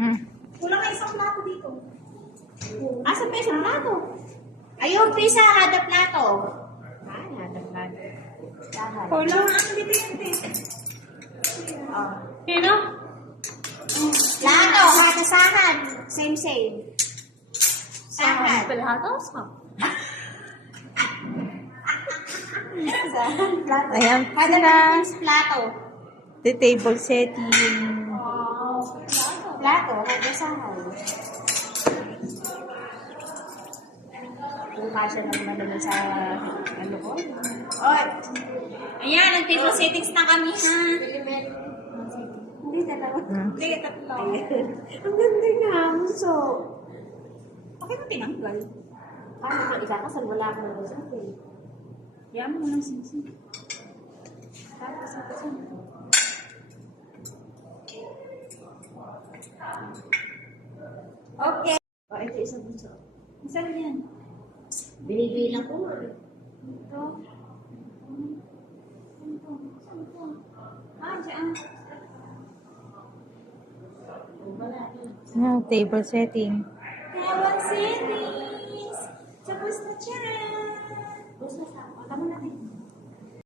Hmm. Kulang na isang plato dito. Asa pa isang plato? Ayun, pisa, hada plato. Ay, hada plato. Kulang ang ingrediente. Oh. Sino? Plato, hada sahad. Same. Sahad. Palahatos? Sahad, plato. Ayan Hada sila. Philippines plato. The table setting. Plato, hada sahad. Kung kasya na naman naman sa ano ko. Oh, ayan, ang table settings na kami ha. Hindi, dalawa. Hindi, tatlo. Ang ganda nga, so. Bakit mo tinanggal? Paano kung ikakasal, wala akong nag-usap eh. Yan mo lang sinsin. Tapos ito sa Okay. O, ito isa bunso. Saan yan? Binibilang ko. Ito. Ah, dyan. Wala. Table setting. Taiwan Cities! Tapos na dyan! Gusto sa ako. Tama natin.